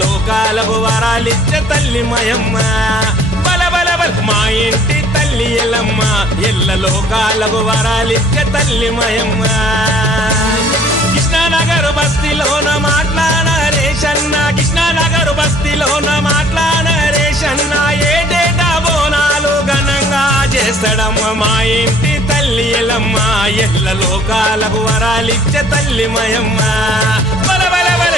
లోకాలకు వరాలిచ్చే తల్లి మాయమ్మ బల బల బల మా ఇంటి తల్లి ఎల్లమ్మ ఎల్ల లోకాలకు వరాలిచ్చే తల్లి మాయమ్మ కృష్ణానగర్ బస్తీలోన మాట్లాడ రేషన్న కృష్ణానగర్ బస్తీలోన మాట్లాడ రేషన్న ఏటేటా బోనాలు ఘనంగా చేస్తాడమ్మ మా ఇంటి తల్లి ఎల్లమ్మ ఎల్ల లోకాలకు వరాలిచ్చే తల్లి మాయమ్మ బల బల బల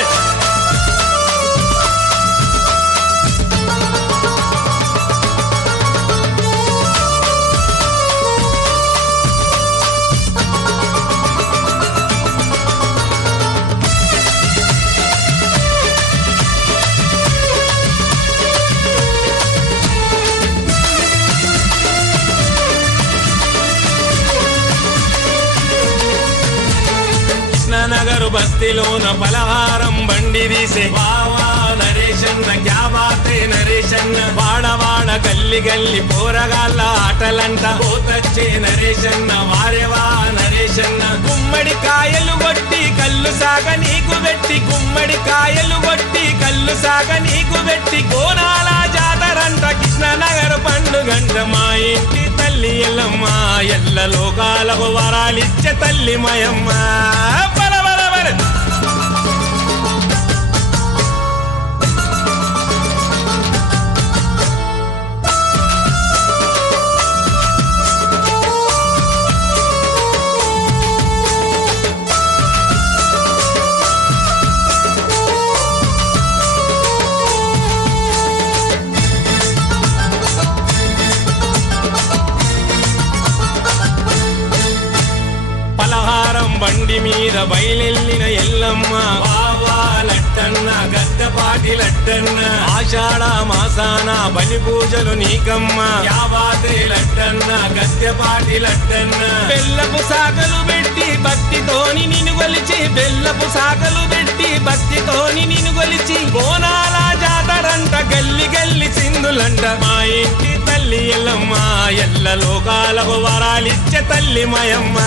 నగరు బస్తీలోన పలహారం బండి తీసే బావా నరేషన్న క్యా బాతే నరేషన్న వాడవాడ గల్లి గల్లి పోరగాళ్ళ ఆటలంట పోతచ్చే నరేషన్న వారేవా నరేషన్న గుమ్మడి కాయలు కొట్టి కళ్ళు సాగ నీకు పెట్టి గుమ్మడి కాయలు కొట్టి కళ్ళు సాగ నీకు పెట్టి కోనాల జాతరంట కృష్ణనగర్ పండుగంట మా ఇంటి తల్లి ఎల్లమ్మ ఎల్ల లోకాలకు వరాలిచ్చే తల్లి మాయమ్మ బండి మీద బయలెల్లిన ఎల్లమ్మ బావా లట్టన్న గద్దపాటి లట్టన్న ఆషాఢ మాసాన బలి పూజలు నీకమ్మ యావాతే లట్టన్న గద్దపాటి లట్టన్న బెల్లపు సాగలు పెట్టి భక్తితోని నిన్ను కొలిచి బెల్లపు సాగలు పెట్టి భక్తితోని నిన్ను కొలిచి బోనాల జాతరంట గల్లి గల్లి సింధులంట మా ఇంటి తల్లి ఎల్లమ్మ ఎల్ల లోకాలకు వరాలిచ్చే తల్లి మాయమ్మ